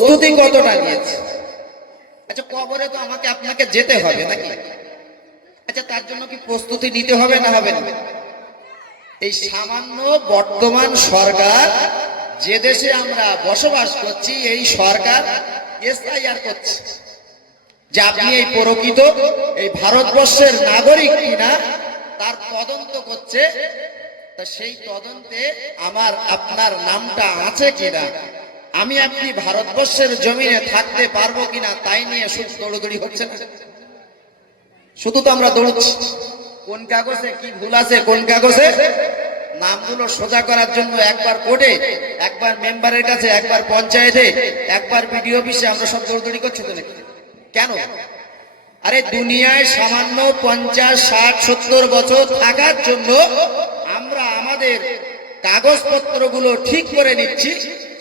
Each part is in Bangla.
প্রস্তুতি কতটা নিয়েছে। আচ্ছা, কবরে তো আমাকে আপনাকে যেতে হবে নাকি? আচ্ছা, তার জন্য কি প্রস্তুতি নিতে হবে না হবে না? এই সামান্য বর্তমান সরকার যে দেশে আমরা বসবাস করছি, এই সরকার এসআইআর করছে যে আপনি এই প্রকৃত এই ভারতবর্ষের নাগরিক কিনা তার তদন্ত করছে। তা সেই তদন্তে আমার আপনার নামটা আছে কিনা, আমি আপনি ভারতবর্ষের জমিনে থাকতে পারবো কিনা, তাই নিয়ে শুধু দৌড়দৌড়ি হচ্ছে না। শুধু তো আমরা দৌড়চ্ছি, কোন কাগজে কি ভুল আছে, কোন কাগজে নামগুলো সোজা করার জন্য একবার কোর্টে, একবার মেম্বারের কাছে, একবার পঞ্চায়েতে, একবার বিডিও অফিসে আমরা সব দৌড়দৌড়ি করছি তো নাকি? কেন? আরে দুনিয়ায় সামান্য 50, 60, 70 বছর থাকার জন্য আমরা আমাদের কাগজপত্রগুলো ঠিক করে নিচ্ছি,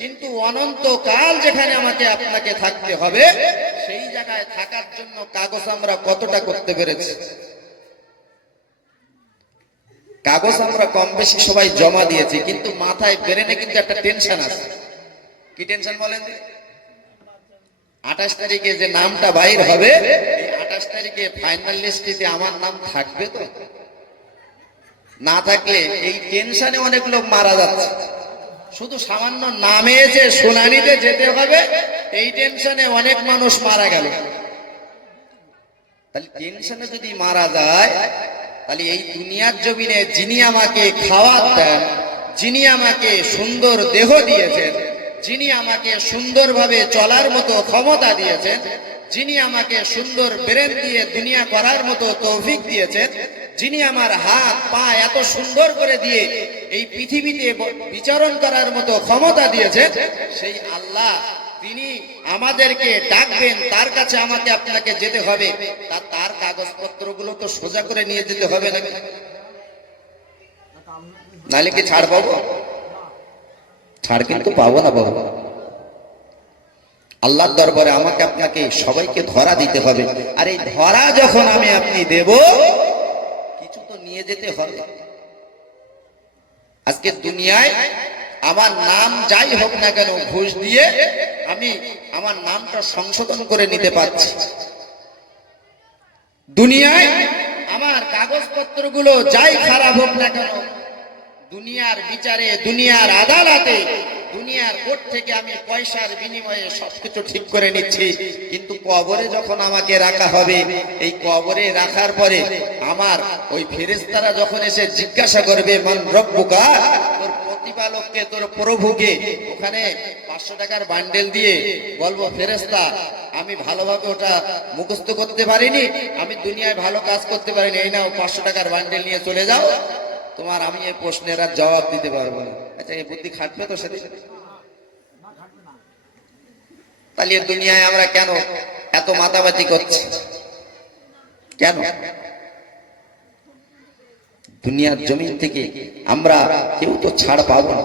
কিন্তু অনন্তকাল যেখানে আমাকে আপনাকে থাকতে হবে সেই জায়গায় থাকার জন্য কাগজ আমরা কতটা করতে পেরেছি? কাগজ আমরা কম বেশি সবাই জমা দিয়েছি, কিন্তু মাথায় ব্রেনে কিন্তু একটা টেনশন আছে। কি টেনশন বলেন? 28 তারিখে যে নামটা বাইর হবে, এই 28 তারিখে ফাইনাল লিস্টে আমার নাম থাকবে তো? না থাকলে এই টেনশনে অনেক লোক মারা যাচ্ছে। শুধু সামান্য নামে যে শুনানিতে যেতে হবে, এই টেনশনে অনেক মানুষ মারা গেল। তাহলে টেনশনে যদি মারা যায়, তাহলে এই দুনিয়ার জমিনে যিনি আমাকে খাওয়ার দেন, যিনি আমাকে সুন্দর দেহ দিয়েছেন, যিনি আমাকে সুন্দরভাবে চলার মতো ক্ষমতা দিয়েছেন, যিনি আমাকে সুন্দর ব্রেন দিয়ে দুনিয়া করার মতো তৌফিক দিয়েছেন, যিনি আমার হাত পা এত সুন্দর করে দিয়ে এই পৃথিবীতে বিচরণ করার মতো ক্ষমতা দিয়েছেন, সেই আল্লাহ তিনি আমাদেরকে ডাকবেন, তার কাছে আমাকে আপনাকে যেতে হবে। তার কাগজপত্রগুলো তো সোজা করে নিয়ে যেতে হবে নাকি? নাহলে কি ছাড় পাবো? ছাড় কিন্তু পাবো না বাবু। আল্লাহর দরবারে আমাকে আপনাকে সবাইকে ধরা দিতে হবে। আর এই ধরা যখন আমি আপনি দেব, কিছু তো নিয়ে যেতে হবে। আজকে দুনিয়ায় আমার নাম যাই হোক না কেন, ঘুষ দিয়ে আমি আমার নামটা সংশোধন করে নিতে পারছি। দুনিয়ায় আমার কাগজপত্রগুলো যাই খারাপ হোক না কেন, দুনিয়ার বিচারে, দুনিয়ার আদালতে, দুনিয়ার কোর্ট থেকে আমি পয়সার বিনিময়ে সবকিছু ঠিক করে নিচ্ছি। কিন্তু কবরে যখন আমাকে রাখা হবে, এই কবরে রাখার পরে আমার ওই ফেরেশতারা যখন এসে জিজ্ঞাসা করবে, মান রব্বুকা, তোর প্রতিপালককে, তোর প্রভুকে, ওখানে 500 টাকার বান্ডেল দিয়ে বলবো, ফেরেশতা আমি ভালোভাবে ওটা মুখস্থ করতে পারিনি, আমি দুনিয়ায় ভালো কাজ করতে পারিনি, এই নাও 500 টাকার বান্ডেল নিয়ে চলে যাও, তোমার আমি এই প্রশ্নের আর জবাব দিতে পারবো না। আচ্ছা, এই বুদ্ধি খাটবে তো সাথে সাথে? তাহলে দুনিয়ায় আমরা কেন এত মাতামাতি করছি? কেন? দুনিয়ার জমিন থেকে আমরা কেউ তো ছাড় পাবো না।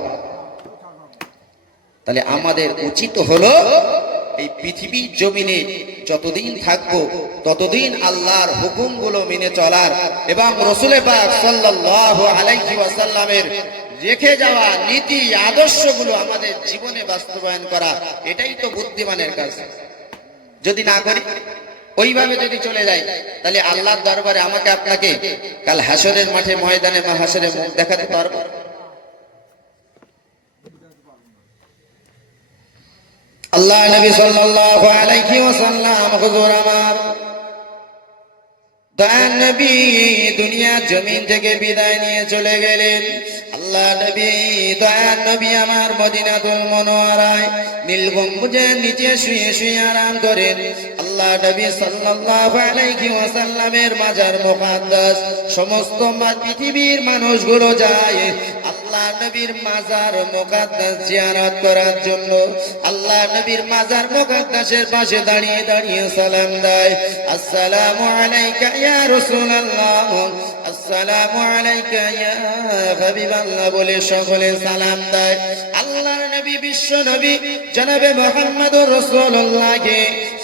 তাহলে আমাদের উচিত হলো এই পৃথিবীর জমিনে যতদিন থাকবো ততদিন আল্লাহর হুকুমগুলো মেনে চলার এবং রাসূল পাক সাল্লাল্লাহু আলাইহি ওয়াসাল্লামের রেখে যাওয়া নীতি আদর্শগুলো আমাদের জীবনে বাস্তবায়ন করা, এটাই তো বুদ্ধিমানের কাজ। যদি না করি, ওইভাবে যদি চলে যায়, তাহলে আল্লাহর দরবারে আমাকে আপনাকে কাল হাসরের মাঠে, ময়দানে মাহশরে মুখ দেখাতে পারবো? আল্লাহ নবী সাল্লাল্লাহু আলাইহি ওয়াসাল্লাম, হুজুর আমার দয়ার নবী দুনিয়ার জমিন থেকে বিদায় নিয়ে চলে গেলেন। আল্লাহ নবী, দয়ার নবী আমার মদিনাতুল মুনাওয়ারায় নীল গম্বুজের নিচে শুয়ে শুয়ে আরাম করেন। আল্লাহ নবী সাল্লাল্লাহু আলাইহি ওয়াসাল্লামের মাজার মুকাদ্দাস সমস্ত পৃথিবীর মানুষগুলো যায় আল্লাহ নবীর মাজার মুকাদ্দাস জিয়ারত করার জন্য। আল্লাহ নবীর মাজার মুকাদ্দাসের পাশে দাঁড়িয়ে দাঁড়িয়ে সালাম দেয়, আসসালামু আলাইকা ইয়া রাসূলুল্লাহ, আসসালামু আলাইকা ইয়া হাবিবাল্লাহ বলে সকলে সালাম দেয়। আল্লাহর নবী, বিশ্ব নবী জনাবে মুহাম্মদুর রাসূলুল্লাহকে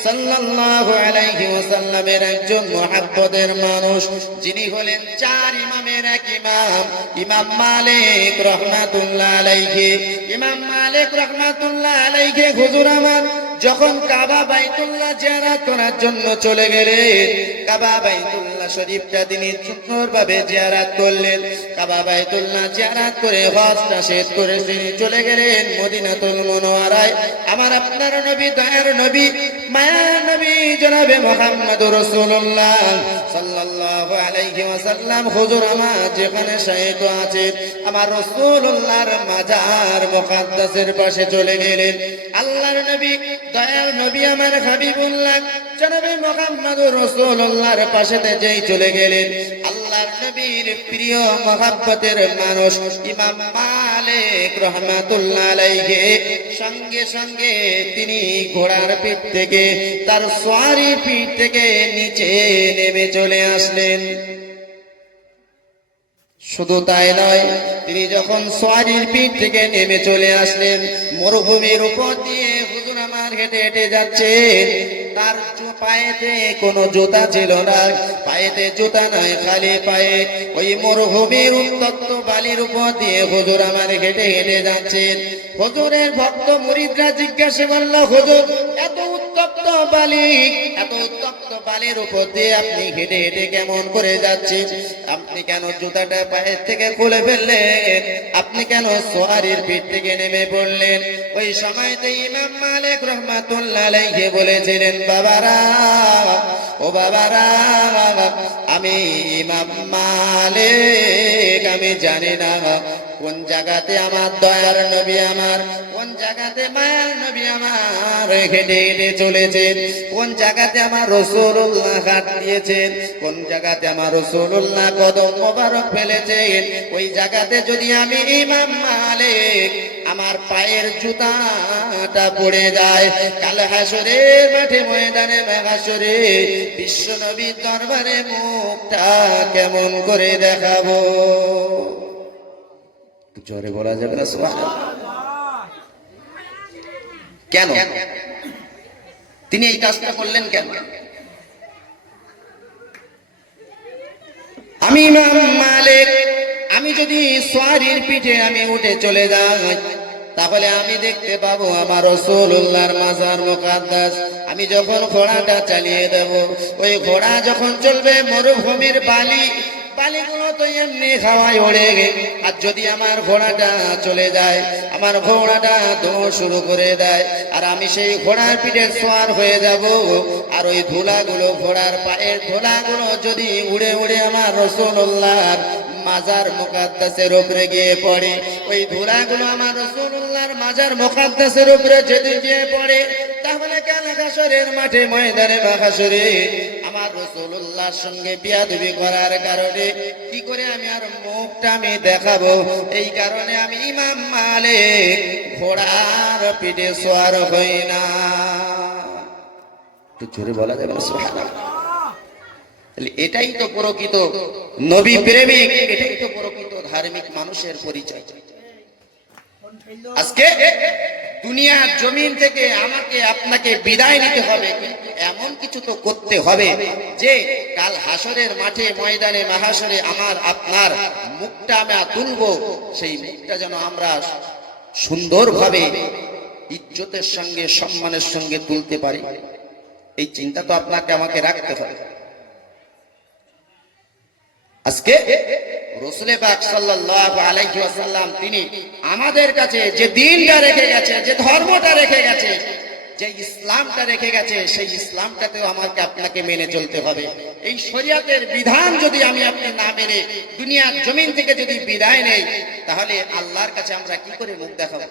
সাল্লাল্লাহু আলাইহি ওয়াসাল্লামের একজন মুহাব্বতের মানুষ, যিনি হলেন 4 ইমামের এক ইমাম, ইমাম মালিক রাহমাতুল্লাহ আলাইহি। ইমাম মালিক রাহমাতুল্লাহ আলাইহি হুজুর আমার যখন কাবা বাইতুল্লাহ জিয়ারত করার জন্য চলে গেলেন, কাবা বাইতুল্লাহ শরীফটা তিনি সুন্দরভাবে জিয়ারত করলেন। কাবা বাইতুল্লাহ জিয়ারত করে হজটা শেষ করে তিনি চলে গেলেন মদিনাতুল মুনাওয়ারায়। আমার আপনার নবী, দয়ার নবী, মায়ার নবী জনাবে মুহাম্মদুর রাসূলুল্লাহ সাল্লাল্লাহু আলাইহি ওয়াসাল্লাম হুজুর আমার যেখানে শায়িত আছেন, আমার রাসূলুল্লাহর মাজার মুকাদ্দাসের পাশে চলে গেলেন। আল্লাহর নবী, দয়ার নবী, আমার হাবিবুল্লাহ জনাবে মুহাম্মদুর রাসূলুল্লাহর পাশেতে যেই চলে গেলেন, আল্লাহর নবীর প্রিয় মহব্বতের মানুষ ইমাম মালিক রাহমাতুল্লাহ আলাইহি সঙ্গে সঙ্গে তিনি ঘোড়ার পিঠ থেকে, তার সওয়ারির পিঠ থেকে নিচে নেমে চলে আসলেন। শুধু তাই নয়, তিনি যখন সওয়ারির পিঠ থেকে নেমে চলে আসলেন, মরুভূমির উপর দিয়ে হুজুর আমার হেঁটে হেঁটে যাচ্ছেন। তার পায়েতে কোনো জুতা ছিল না, পায়েতে জুতা নয়, খালি পায়ে ওই মরুভূমির উত্তপ্ত বালির উপর দিয়ে হুজুর আমার হেঁটে হেঁটে যাচ্ছেন। হুজুরের ভক্ত মুরিদরা জিজ্ঞাসা করল, হুজুর এত উত্তপ্ত বালি, এত উত্তপ্ত বালির উপর দিয়ে আপনি হেঁটে হেঁটে কেমন করে যাচ্ছেন? আপনি কেন জুতাটা পায়ের থেকে খুলে ফেললেন? আপনি কেন সওয়ারির পিঠ থেকে নেমে পড়লেন? ওই সময়তে ইমাম মালিক রাহমাতুল্লাহ আলাইহি বলেছিলেন, বাবারা, ও বাবারা, আমি ইমাম মালিক, আমি জানি না কোন জায়গাতে আমার দয়ার নবী আমার, কোন জায়গাতে মায়ার নবী আমার হেঁটে হেঁটে চলেছেন, কোন জায়গাতে আমার রাসূলুল্লাহ হাত দিয়েছেন, কোন জায়গাতে আমার রাসূলুল্লাহ কদম মোবারক ফেলেছেন, ওই জায়গাতে যদি আমি ইমাম মালিক আমার পায়ের জুতাটা পড়ে যায়, কাল হাসরের মাঠে ময়দানে মাহশরে বিশ্ব নবীর দরবারে মুখটা কেমন করে দেখাবো? জোরে বলা যাবে না সুবহানাল্লাহ? কেন তিনি এই কাজটা করলেন? কেন? আমি ইমাম মালিক, আমি যদি সওয়ারির পিঠে আমি উঠে চলে যাই, তাহলে আমি দেখতে পাবো আমার রাসূলুল্লাহর মাজার মুকাদ্দাস। আমি যখন ঘোড়াটা চালিয়ে দেব, ওই ঘোড়া যখন চলবে মরুভূমির বালিগুলো তো এমনি হাওয়ায় ওড়ে গে। আর যদি আমার ঘোড়াটা চলে যায়, আমার ঘোড়াটা দৌড় শুরু করে দেয়, আর আমি সেই ঘোড়ার পিঠে সওয়ার হয়ে যাব, আর ওই ধুলাগুলো, ঘোড়ার পায়ের ধুলাগুলো যদি উড়ে উড়ে আমার রাসূলুল্লাহর মাজার মুকাদ্দাসের উপরে গিয়ে পড়ে, ওই ধুলাগুলো আমার রাসূলুল্লাহর মাজার মুকাদ্দাসের উপরে যদি গিয়ে পড়ে, তাহলে কাল হাসরের মাঠে ময়দানে মাহশরে আমার রাসূলুল্লাহর সঙ্গে বিয়াদবি করার কারণে কি করে আমি আর মুখটা আমি দেখাবো? এই কারণে আমি ইমাম মালিক ঘোড়ার পিঠে সওয়ার হই না। একটু জোরে বলা যাবে না সুবহানাল্লাহ? এটাই তো প্রকৃত নবী প্রেমিক, এটাই তো প্রকৃত ধার্মিক মানুষের পরিচয়। আজকে দুনিয়ার জমিন থেকে আমাকে আপনাকে বিদায় নিতে হবে, কিন্তু এমন কিছু তো করতে হবে যে কাল হাসরের মাঠে ময়দানে মাহশরে আমার আপনার মুখটা আমরা তুলবো, সেই মুখটা যেন আমরা সুন্দরভাবে ইজ্জতের সঙ্গে সম্মানের সঙ্গে তুলতে পারি। এই চিন্তা তো আপনাকে আমাকে রাখতে হবে। আজকে রাসূল পাক সাল্লাল্লাহু আলাইহি ওয়াসাল্লাম তিনি আমাদের কাছে যে দ্বীনটা রেখে গেছে, যে ধর্মটা রেখে গেছে, যে ইসলামটা রেখে গেছে, সেই ইসলামটাতেও আমাকে আপনাকে মেনে চলতে হবে। এই শরীয়তের বিধান যদি আমি আপনি না মেনে দুনিয়ার জমিন থেকে যদি বিদায় নেই, তাহলে আল্লাহর কাছে আমরা কি করে মুখ দেখাবো?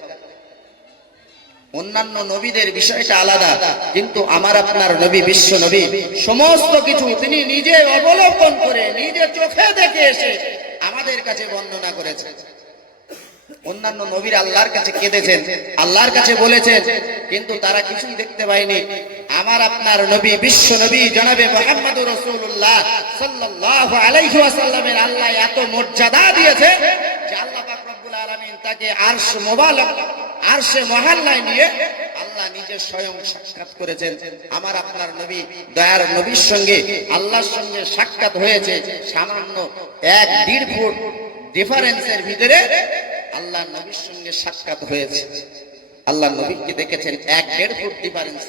অন্যান্য নবীদের বিষয়টা আলাদা, কিন্তু আমার আপনার নবী, বিশ্ব নবী, সমস্ত কিছু তিনি নিজে অবলম্বন করে, নিজে চোখে দেখে এসে আমাদের কাছে বর্ণনা করেছেন। অন্যান্য নবীর আল্লাহর কাছে কেঁদেছেন, আল্লাহর কাছে বলেছেন, কিন্তু তারা কিছুই দেখতে পায়নি। আমার আপনার নবী, বিশ্ব নবী জনাবে মুহাম্মদুর রাসূলুল্লাহ সাল্লাল্লাহু আলাইহি ওয়াসাল্লামের আল্লাহ এত মর্যাদা দিয়েছে যে আল্লাহ পাক রব্বুল আলামিন তাকে আরশ মুবারক, আরশে মহল্লায় নিয়ে আল্লাহ নিজে স্বয়ং সাক্ষাৎ করেছেন। আমার আপনার নবী, দয়ার নবীর সঙ্গে আল্লাহর সঙ্গে সাক্ষাৎ হয়েছে সামান্য 1-1.5 ফুট ডিফারেন্সের ভিতরে আল্লাহ নবীর সঙ্গে সাক্ষাৎ হয়েছে। আল্লাহ নবীকে দেখেছেন 1-1.5 ফুট ডিফারেন্স।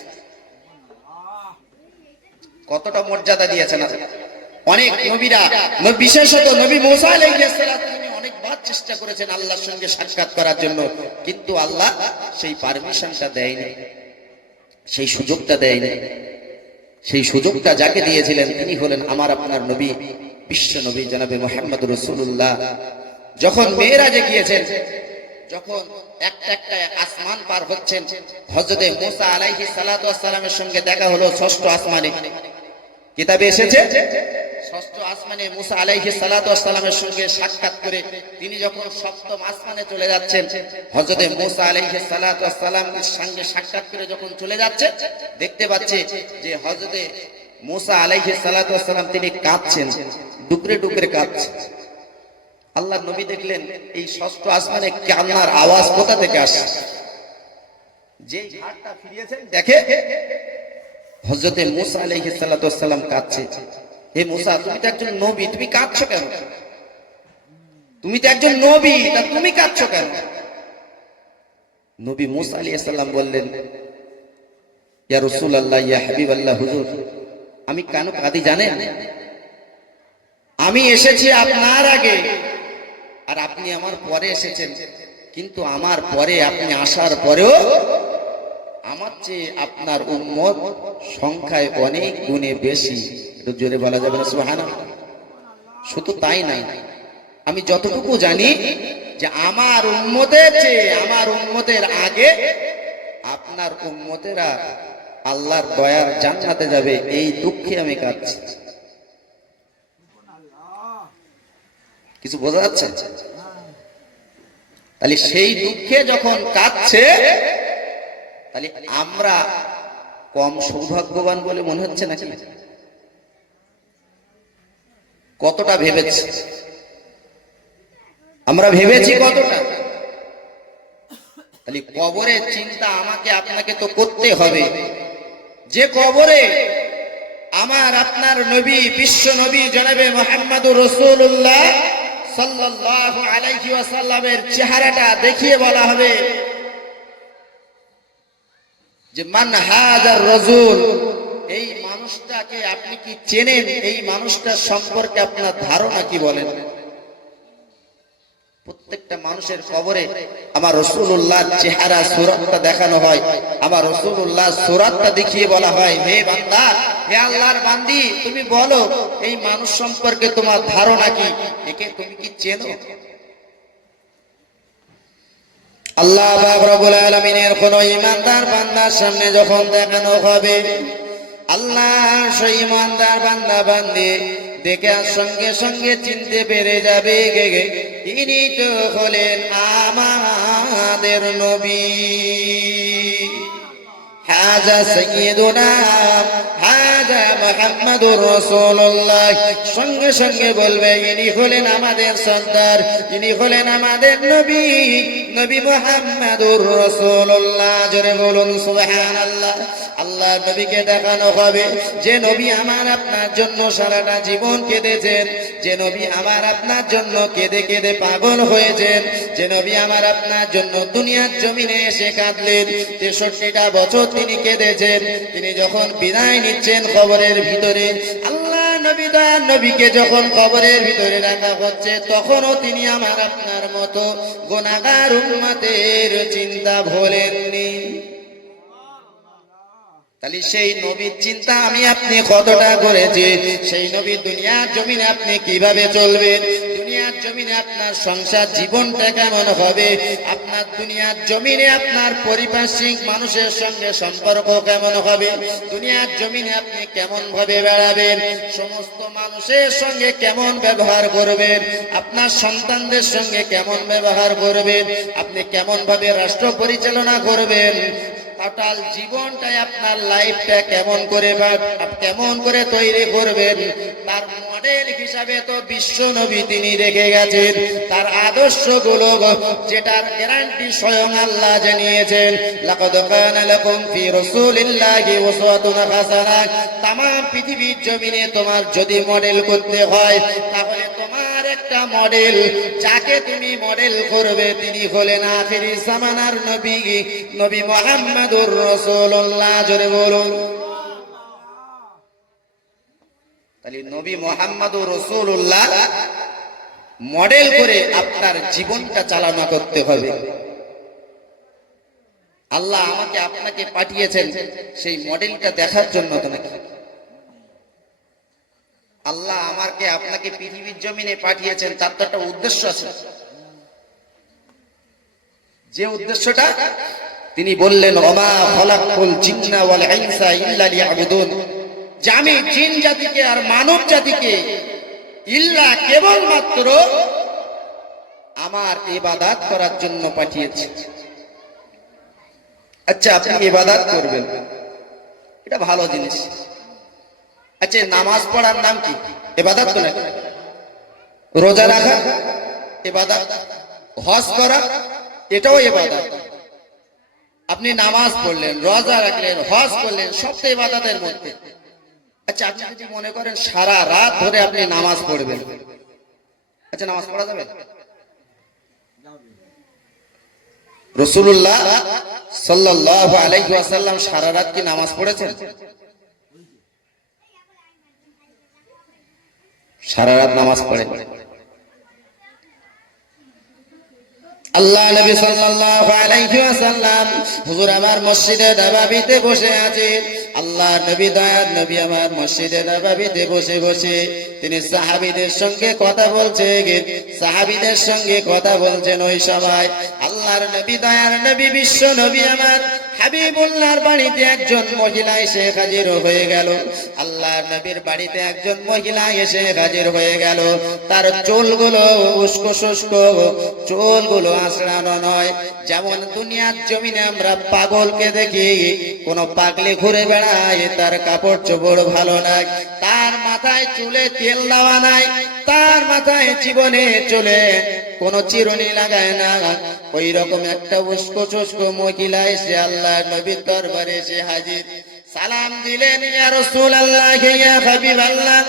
কতটা মর্যাদা দিয়েছেন অনেক নবীরা, বিশেষত নবী মুসা আলাইহিস সালাম, তিনি অনেকবার চেষ্টা করেছেন আল্লাহর সঙ্গে সাক্ষাৎ করার জন্য, কিন্তু আল্লাহ সেই পারমিশনটা দেয়নি, সেই সুযোগটা দেয়নি। সেই সুযোগটা যাকে দিয়েছিলেন তিনি হলেন আমার আপনার নবী, বিশ্ব নবী জনাবে মুহাম্মদুর রাসূলুল্লাহ। যখন মেরাজে গিয়েছেন, যখন একটা একটা আসমান পার হচ্ছেন, হযরতে মুসা আলাইহিস সালাতু ওয়াস সালামের সঙ্গে দেখা হলো ষষ্ঠ আসমানে। কিতাবে এসেছে ষষ্ঠ আসমানে মুসা আলাইহিস সালাতু ওয়াস সালামের সঙ্গে সাক্ষাৎ করে তিনি যখন সপ্তম আসমানে চলে যাচ্ছেন, হযরতে মুসা আলাইহিস সালাতু ওয়াস সালামের সঙ্গে সাক্ষাৎ করে যখন চলে যাচ্ছে, দেখতে পাচ্ছে যে হযরতে মুসা আলাইহিস সালাতু ওয়াস সালাম তিনি কাঁদছেন, ডুকরে ডুকরে কাঁদছেন। আল্লাহর নবী দেখলেন এই ষষ্ঠ আসমানে কান্নার আওয়াজ কোথা থেকে আসছে। যেই ঘাটটা ফিরিয়েছেন দেখে হযরতে মুসা আলাইহিস সালাতু ওয়াস সালাম কাঁদছে। হে মুসা, তুমি তো একজন নবী, তুমি কাঁদছো কেন? তুমি তো একজন নবী, তা তুমি কাঁদছো কেন? নবী মুসা আলাইহিস সালাম বললেন, ইয়া রাসূলুল্লাহ, ইয়া হাবিবাল্লাহ, হুজুর, আমি কেন কাঁদি জানেন? আমি এসেছি আপনার আগে আর আপনি আমার পরে এসেছেন, কিন্তু আমার পরে আপনি আসার পরেও আমার চেয়ে আপনার উম্মত সংখ্যায় অনেক গুণে বেশি। একটু জোরে বলা যাবে না সুবহানাল্লাহ? শুধু তাই না, আমি যতটুকু জানি যে আমার উম্মতের চেয়ে, আমার উম্মতের আগে আপনার উম্মতেরা আল্লাহর দয়ার জান্নাতে যাবে, এই দুঃখে আমি কাঁদছি। কিছু বোঝা যাচ্ছে? তাহলে সেই দুঃখে যখন কাঁদছে, তাহলে আমরা কম সৌভাগ্যবান বলে মনে হচ্ছে নাকি? কতটা ভেবেছি আমরা, ভেবেছি কতটা? তাহলে কবরের চিন্তা আমাকে আপনাকে তো করতে হবে, যে কবরে আমার আপনার নবী, বিশ্ব নবী জনাবে মুহাম্মদুর রাসূলুল্লাহ সাল্লাল্লাহু আলাইহি ওয়াসাল্লামের চেহারাটা দেখিয়ে বলা হবে যে মান হাযার রাজূল, এই মানুষটাকে আপনি কি চেনেন? এই মানুষটার সম্পর্কে আপনার ধারণা কি বলেন? প্রত্যেকটা মানুষের কবরে আমার রাসূলুল্লাহর চেহারা সুরাতটা দেখানো হয়, আমার রাসূলুল্লাহর সুরাতটা দেখিয়ে বলা হয়, হে বান্দা, হে আল্লাহর বান্দি, তুমি বলো এই মানুষ সম্পর্কে তোমার ধারণা কি, একে তুমি কি চেনো? আল্লাহ পাক রব্বুল আলামিনের কোন ঈমানদার বান্দার সামনে যখন দেখানো হবে, আল্লাহ সেই ঈমানদার বান্দা বান্দি দেখে সঙ্গে সঙ্গে চিনতে পেরে যাবে, ইনি তো হলেন আমাদের নবী, হাযা সাইয়্যিদুনা, হাযা মুহাম্মাদুর রাসূলুল্লাহ। সঙ্গে সঙ্গে বলবে ইনি হলেন আমাদের সর্দার, ইনি হলেন আমাদের নবী, নবী মুহাম্মাদুর রাসূলুল্লাহ। জোরে বলুন সুবহানাল্লাহ। আল্লাহ নবীকে দেখানো হবে যে নবী আমার আপনার জন্য সারাটা জীবন কেঁদেছেন, যে নবী আমার আপনার জন্য কেঁদে কেঁদে পাগল হয়েছেন, যে নবী আমার আপনার জন্য দুনিয়ার জমিনে এসে কাঁদলেন, 63টা বছর তিনি কেঁদেছেন। তিনি যখন বিদায় নিচ্ছেন কবরের ভিতরে, আল্লাহ নবী তার নবীকে যখন কবরের ভিতরে রাখা হচ্ছে, তখনও তিনি আমার আপনার মতো গুনাহগার উম্মতের চিন্তা ভোলেননি। তাহলে সেই নবীর চিন্তা আমি আপনি কতটা করেছি? সেই নবী দুনিয়ার জমিনে আপনি কিভাবে চলবেন, দুনিয়ার জমিনে আপনার সংসার জীবনটা কেমন হবে, আপনার দুনিয়ার জমিনে আপনার পারিপার্শ্বিক মানুষের সঙ্গে সম্পর্ক কেমন হবে, দুনিয়ার জমিনে আপনি কেমন ভাবে বেড়াবেন, সমস্ত মানুষের সঙ্গে কেমন ব্যবহার করবেন, আপনার সন্তানদের সঙ্গে কেমন ব্যবহার করবেন, আপনি কেমন ভাবে রাষ্ট্র পরিচালনা করবেন, টোটাল জীবনটাই আপনার লাইফটা কেমন করে তৈরি করবেন, তার মডেল হিসাবে তো বিশ্ব নবী তিনি রেখে গেছেন। তার আদর্শগুলো যেটার গ্যারান্টি স্বয়ং আল্লাহ জানিয়েছেন, লাকাদ কানা লাকুম ফি রাসূলিল্লাহি উসওয়াতুন হাসানাহ। तमाम পৃথিবীর জমিনে তোমার যদি মডেল করতে হয়, তাহলে তোমার একটা একটা মডেল, যাকে তুমি মডেল করবে তিনি হলেন আখিরি জামানার নবী, নবী মুহাম্মদুর রাসূলুল্লাহ। জোরে বলুন। তাহলে নবী মুহাম্মদুর রাসূলুল্লাহ মডেল করে আপনার জীবনটা চালনা করতে হবে। আল্লাহ আমাকে আপনাকে পাঠিয়েছেন সেই মডেলটা দেখার জন্য তো নাকি? আল্লাহ আমাকে আপনাকে পৃথিবীর জমিনে পাঠিয়েছেন তার তো একটা উদ্দেশ্য আছে। যে উদ্দেশ্যটা তিনি বললেন, ওমা খলাকুল জিন্না ওয়াল ইনসা ইল্লা লিয়াবুদুন, যে আমি জিন জাতিকে আর মানব জাতিকে ইল্লা কেবলমাত্র আমার ইবাদত করার জন্য পাঠিয়েছি। আচ্ছা, আপনি ইবাদত করবেন, এটা ভালো জিনিস। আচ্ছা, নামাজ পড়ার নাম কি? ইবাদত তো নাকি? রোজা রাখা ইবাদত, হজ করা এটাও ইবাদত। আপনি নামাজ পড়লেন, রোজা রাখলেন, হজ করলেন, সব তো ইবাদতের মধ্যে। আচ্ছা, আপনি যদি মনে করেন সারা রাত ধরে আপনি নামাজ পড়বেন, আচ্ছা নামাজ পড়া যাবে? রাসূলুল্লাহ সাল্লাল্লাহু আলাইহি ওয়াসাল্লাম সারা রাত কি নামাজ পড়েছেন? সারা রাত নামাজ পড়ে আল্লাহ নবী সাল্লাল্লাহু আলাইহি ওয়াসাল্লাম হুজুর আমার মসজিদে নববীতে বসে আছে। আল্লাহ নবী দয়ার নবী আমার মসজিদে নববীতে বসে বসে তিনি সাহাবীদের সঙ্গে কথা বলছেন। সাহাবীদের সঙ্গে কথা বলছেন ওই সময় আল্লাহর নবী দয়ার নবী বিশ্ব নবী আমার হাবিবুল্লাহর বাড়িতে একজন মহিলা এসে হাজির হয়ে গেল। আল্লাহর নবীর বাড়িতে একজন মহিলা এসে হাজির হয়ে গেল। তার চুলগুলো উস্কো শুষ্ক, চুলগুলো আঁচড়ানো নয়। যেমন দুনিয়ার জমিনে আমরা পাগলকে দেখি, কোন পাগলে ঘুরে বেড়ায়, তার কাপড় চোপড় ভালো নাই, তার মাথায় চুলে তেল দেওয়া নাই, তার মাথায় জীবনে চলে কোন চিরুনি লাগায় না, ওই রকম একটা উস্কো শুষ্ক মহিলা এসে আল্লাহ নবীর দরবারে এসে হাজির। সালাম দিলেন, ইয়া রাসূলুল্লাহ, ইয়া হাবিবাল্লাহ।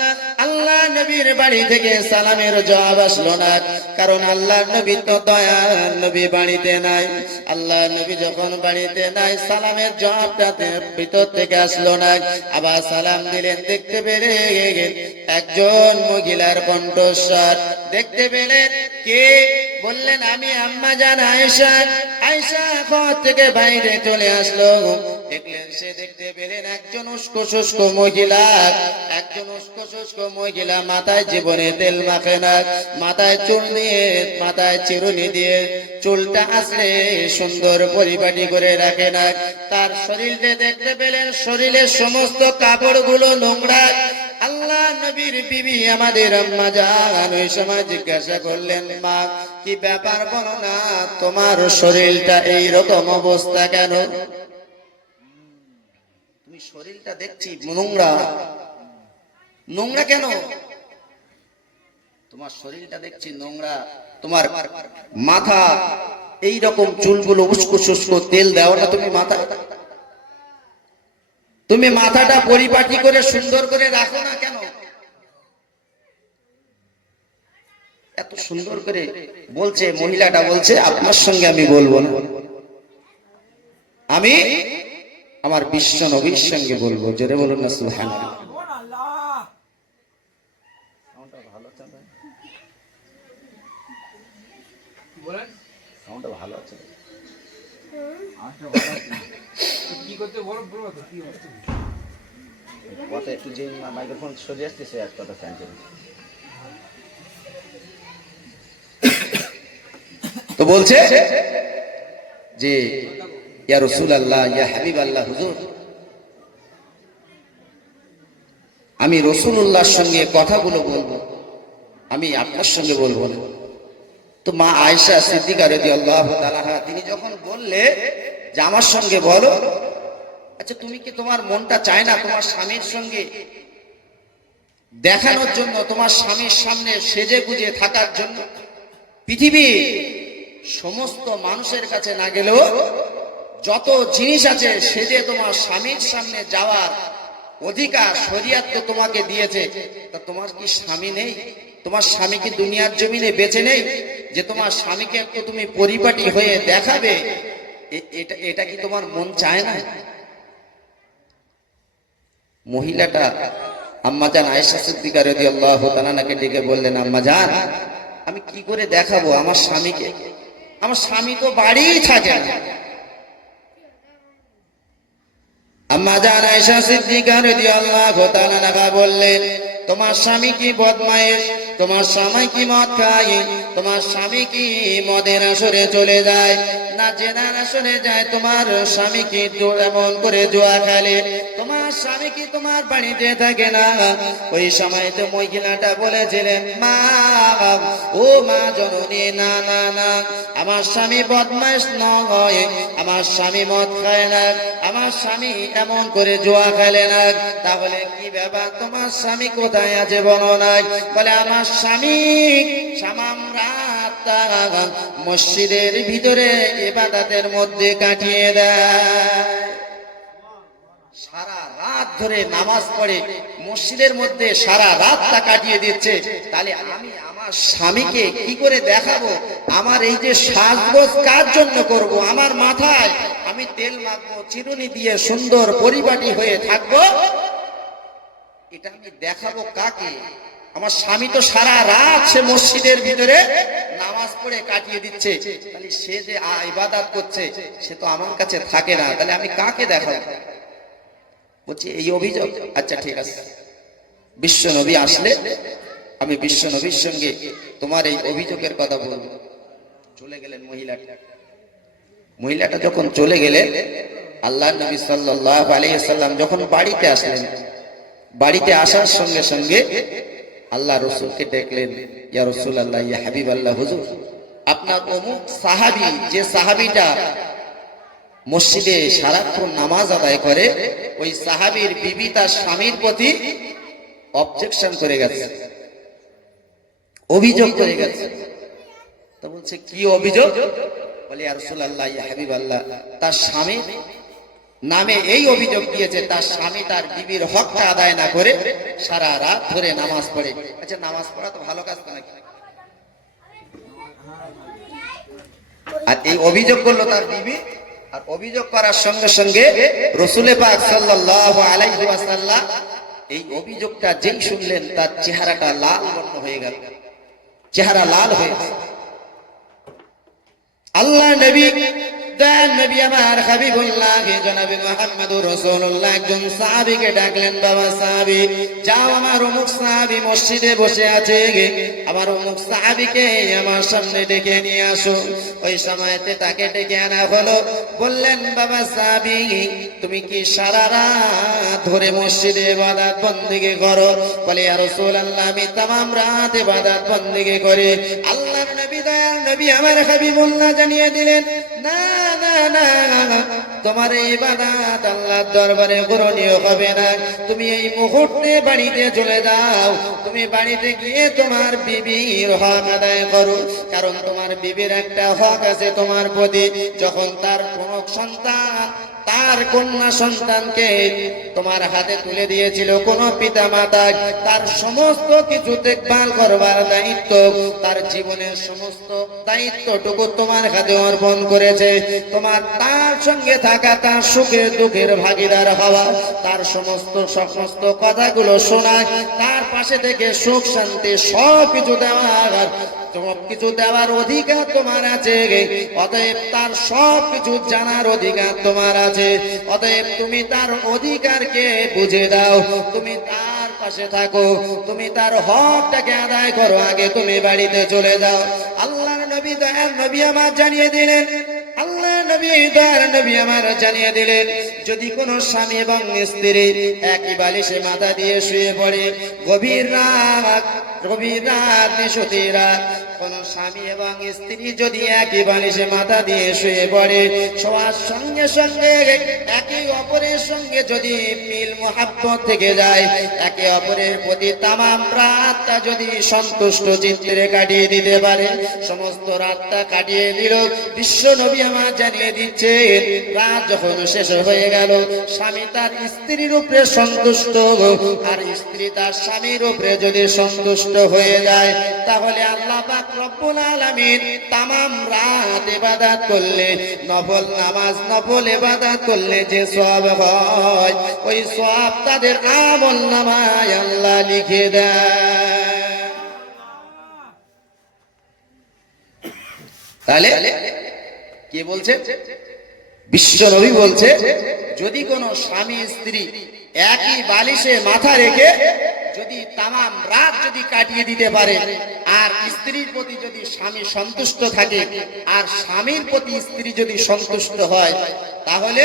আল্লাহ নবীর বাড়ি থেকে সালামের জবাব আসলো না, কারণ আল্লাহ নবী তো দয়ার নবী বাড়িতে নাই। আল্লাহ নবী যখন বাড়িতে নাই, সালামের জবাবটা ভিতর থেকে আসলো না। আবার সালাম দিলেন, দেখতে পেলেন একজন মহিলার কণ্ঠস্বর। দেখতে পেলেন কে? বললেন, আমি আম্মা জান আয়েশা। আয়েশা ঘর থেকে বাইরে চলে আসলো। দেখলেন, সে দেখতে পেলেন একজন উস্কো শুষ্ক মহিলা, একজন উস্কো শুষ্ক মহিলা, মাথায় জীবনে তেল মাখে না, মাথায় চুল দিয়ে, মাথায় চিরুনি দিয়ে চুলটা আসলে সুন্দর পরিপাটি করে রাখে না। তার শরীরটা দেখতে পেলেন, শরীরের সমস্ত কাপড়গুলো নোংরা। আল্লাহ নবীর বিবি আমাদের আম্মা জান ওই সময় জিজ্ঞাসা করলেন, মা কি ব্যাপার বলো না, তোমার শরীরটা এই রকম অবস্থা কেন? তুমি শরীরটা দেখছি নোংরা, নোংরা কেন? তোমার শরীরটা দেখছি নোংরা, তোমার মাথা এই রকম চুলগুলো উস্কো শুষ্ক, তেল দাও না তুমি মাথায়? তুমি মাথাটা পরিপাটি করে সুন্দর করে রাখো না কেন? এত সুন্দর করে বলছে মহিলাটা, বলছে আপনার সঙ্গে আমি বলবো না, আমি আমার বিশ্ব নবীর সঙ্গে বলবো। জোরে বলুন না সুবহানাল্লাহ। ভালো আছে কি করতে বলো, কথা একটু যে মাইক্রোফোন সরিয়ে আসছে সে এক কথা ফ্যান করে। তো বলছে যে ইয়া রাসূলুল্লাহ, ইয়া হাবিবাল্লাহ, হুজুর আমি রাসূলুল্লাহর সঙ্গে কথাগুলো বলবো, আমি আপনার সঙ্গে বলবো না। তো মা আয়েশা সিদ্দিকা রাদিয়াল্লাহু তাআলা তিনি যখন বললে যে আমার সঙ্গে বলো, আচ্ছা তুমি কি, তোমার মনটা চায় না তোমার স্বামীর সঙ্গে দেখানোর জন্য, তোমার স্বামীর সামনে সেজে গুজে থাকার জন্য? পৃথিবীর সমস্ত মানুষের কাছে না গেলেও যত জিনিস আছে সেজে তোমার স্বামীর সামনে যাওয়ার অধিকার শরীয়ত তো তোমাকে দিয়েছে, তা তোমার কি স্বামী নেই? তোমার স্বামী কি দুনিয়ার জমিনে বেঁচে নেই যে তোমার স্বামীকে একটু তুমি পরিপাটি হয়ে দেখাবে? এটা এটা কি তোমার মন চায় না? মহিলাটা আম্মাজান আয়েশা সিদ্দিকা রাদিয়াল্লাহু তাআলাকে ডেকে বললেন, আম্মাজান, আমি কি করে দেখাবো আমার স্বামীকে? আমার স্বামী তো বাড়িই থাকে না। আম্মাজান আয়েশা সিদ্দিকা রাদিয়াল্লাহু তাআলা বললেন, তোমার স্বামী কি বদমাইশ? তোমার স্বামী কি মদ খায়? তোমার স্বামী কি মদের আসরে চলে যায় না জেনার আসরে যায়? তোমার স্বামী কি এমন করে জুয়া খেলে? তোমার স্বামী কি তোমার বাড়িতে থাকে না? ওই সময় তো মহিলাটা বলেছিলেন, মা, ও মা জননী, না না না, আমার স্বামী বদমাইশ নয়, আমার স্বামী মদ খায় না, আমার স্বামী এমন করে জুয়া খেলে না। তাহলে কি ব্যাপার? তোমার স্বামী কোথায় আছে বলো না? বলে, আমার স্বামী সামাম রাত মসজিদের ভিতরে ইবাদতের মধ্যে কাটিয়ে দেয়। সারা রাত ধরে নামাজ পড়ে মসজিদের মধ্যে সারা রাতটা কাটিয়ে দিচ্ছে। তাহলে আমি আমার স্বামীকে কি করে দেখাবো? আমার এই যে সাজগোজ কার জন্য করব? আমার মাথায় আমি তেল মাখবো, চিরুনি দিয়ে সুন্দর পরিপাটি হয়ে থাকবো, এটা আমি দেখাবো কাকে? আমার স্বামী তো সারা রাত সে মসজিদের ভিতরে নামাজ পড়ে কাটিয়ে দিচ্ছে, তাহলে সে যে ইবাদত করছে সে তো আমার কাছে থাকে না, তাহলে আমি কাকে দেখাবো? বলছি এই অভিযোগ। আচ্ছা ঠিক আছে, বিশ্ব নবী আসলে আমি বিশ্ব নবীর সঙ্গে তোমার এই অভিযোগের কথা বলবো। চলে গেলেন মহিলাটা যখন চলে গেলেন, আল্লাহ নবী সাল্লাল্লাহু আলাইহি ওয়াসাল্লাম যখন বাড়িতে আসলেন, বাড়িতে আসার সঙ্গে সঙ্গে আল্লাহ রসুলকে দেখলেন, ইয়া রাসূলুল্লাহ, ইয়া হাবিবাল্লাহ, হুজুর আপনার অমুক সাহাবী, যে সাহাবীটা মসজিদে সারাক্ষণ নামাজ আদায় করে, ওই সাহাবীর বিবি তার স্বামীর প্রতি অবজেকশন করে গেছে, অভিযোগ করে গেছে। তো বলছে, কি অভিযোগ? বলে, ইয়া রাসূলুল্লাহ, ইয়া হাবিবাল্লাহ, তার স্বামী নামে এই অভিযোগ দিয়েছে, তার স্বামী তার বিবির হকটা আদায় না করে সারা রাত ধরে নামাজ পড়ে। আচ্ছা, নামাজ পড়া তো ভালো কাজ নাকি? আর এই অভিযোগ করলো তার বিবি, আর অভিযোগ করার সঙ্গে সঙ্গে রাসূল পাক সাল্লাল্লাহু আলাইহি ওয়াসাল্লাম এই অভিযোগটা যেই শুনলেন, তার চেহারাটা লাল বর্ণ হয়ে গেল, চেহারা লাল হয়ে গেল। আল্লাহ নবী, দয়াল নবী আমার হাবিবুল্লাহ জনাবে মুহাম্মদুর রাসূলুল্লাহ একজন সাহাবীকে ডাকলেন, বাবা সাহাবী, যাও আমার অমুক সাহাবী মসজিদে বসে আছে, আমার অমুক সাহাবীকে আমার সামনে ডেকে নিয়ে আসো। ওই সময়তে তাকে ডেকে আনা হলো। বললেন, বাবা সাহাবী, তুমি কি সারা রাত ধরে মসজিদে ইবাদত বন্দেগি করো? বলে, ইয়া রাসূলুল্লাহ, আমি तमाम রাত ইবাদত বন্দেগি করি। আল্লাহর নবী, দয়াল নবী আমার হাবিবুল্লাহ জানিয়ে দিলেন, না না না, তোমার এই ইবাদত আল্লাহর দরবারে গ্রহণীয় হবে না। তুমি এই মুহূর্তে বাড়িতে চলে যাও, তুমি বাড়িতে গিয়ে তোমার বিবির হক আদায় করো, কারণ তোমার বিবির একটা হক আছে তোমার প্রতি। যখন তার কোনো সন্তান, তার কন্যা সন্তানকে তোমার হাতে তুলে দিয়েছিল কোন পিতা মাতা, তার সমস্ত কিছু দেখভাল করবার দায়িত্ব, তার জীবনের সমস্ত দায়িত্বটুকু তোমার হাতে অর্পণ করেছে। তোমার তার সঙ্গে থাকা, তার সুখের দুঃখের ভাগিদার হওয়া, তার সমস্ত কথাগুলো শোনা, তার পাশে থেকে সুখ শান্তি সব কিছু দেওয়ার, সব কিছু দেওয়ার অধিকার তোমার আছে। অতএব তার সব কিছু জানার অধিকার তোমার আছে। অতএব তুমি তার অধিকারকে বুঝে দাও, তুমি তার পাশে থাকো, তুমি তার হকটাকে আদায় করো, আগে তুমি বাড়িতে চলে যাও। আল্লাহর নবী, দয়ার নবী আমার জানিয়ে দিলেন, আল্লাহ নবী, দয়ার নবী আমার জানিয়ে দিলেন, যদি কোনো স্বামী এবং স্ত্রী একই বালিশে মাথা দিয়ে শুয়ে পড়ে, গভীর রাত নিশতি রাত, কোন স্বামী এবং স্ত্রী যদি একই বালিশে মাথা দিয়ে শুয়ে পড়ে, শোয়ার সঙ্গে সঙ্গে একে অপরের সঙ্গে যদি মিল মোহাব্বত থেকে যায়, একে অপরের প্রতি তামাম রাতটা যদি সন্তুষ্ট চিত্তে কাটিয়ে দিতে পারে, সমস্ত রাতটা কাটিয়ে দিল। বিশ্ব নবী আমার জানিয়ে দিচ্ছে, রাত যখন শেষ হয়ে গেল, স্বামী তার স্ত্রীর উপরে সন্তুষ্ট আর স্ত্রী তার স্বামীর উপরে যদি সন্তুষ্ট সন্তুষ্ট হয়ে যায়, তাহলে আল্লাহ পাক রব্বুল আলামিন তামাম রাত ইবাদত করলে, নফল নামাজ নফল ইবাদত করলে যে সওয়াব হয়, ওই সওয়াব তাদের আমল নামায় আল্লাহ লিখে দেয়। তাহলে কে বলছে? বিশ্ব নবী বলছে, যদি কোনো স্বামী স্ত্রী একই বালিশে মাথা রেখে যদি তামাম রাত যদি কাটিয়ে দিতে পারে, আর স্ত্রীর প্রতি যদি স্বামী সন্তুষ্ট থাকে, আর স্বামীর প্রতি স্ত্রী যদি সন্তুষ্ট হয়, তাহলে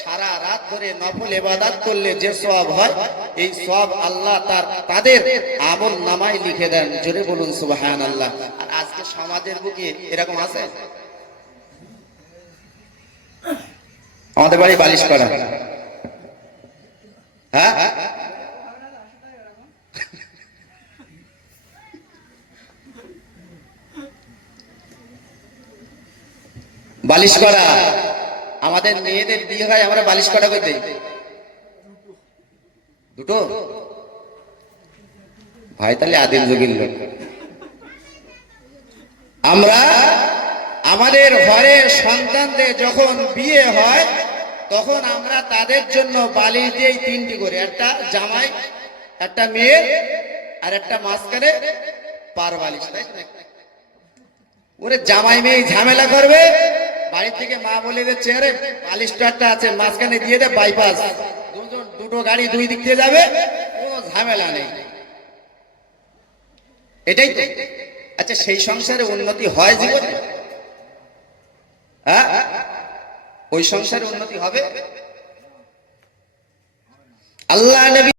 সারা রাত ধরে নফল ইবাদত করলে যে সওয়াব হয়, এই সওয়াব আল্লাহ তাদের আমল নামায় লিখে দেন। জোরে বলুন সুবহানাল্লাহ। আর আজকে সমাজের বুকে এরকম আছে? আমাদের বাড়ি বালিশ করা, হ্যাঁ বালিশ করা, আমাদের মেয়েদের বিয়ে হয় আমরা বালিশ করা করে দেই। দুটো ভাই তাহলে আদিম যুগের লোক। আমরা আমাদের ঘরে সন্তানদের যখন বিয়ে হয়, তখন আমরা তাদের জন্য বালিশ দিয়ে তিনটি করে, একটা জামাই, একটা মেয়ে, আর একটা মাঝখানে পার বালিশ। ওরে জামাই মেয়ে ঝামেলা করবে, বাড়ি থেকে মা বলে দিচ্ছে, আরে বালিশটা একটা আছে মাঝখানে দিয়ে দে, বাইপাস, দুটো গাড়ি দুই দিক দিয়ে যাবে, কোনো ঝামেলা নেই। এটাই তো। আচ্ছা, সেই সংসারে উন্নতি হয় জীবনে? হ্যাঁ, ওই সংসারে উন্নতি হবে? আল্লাহ নবী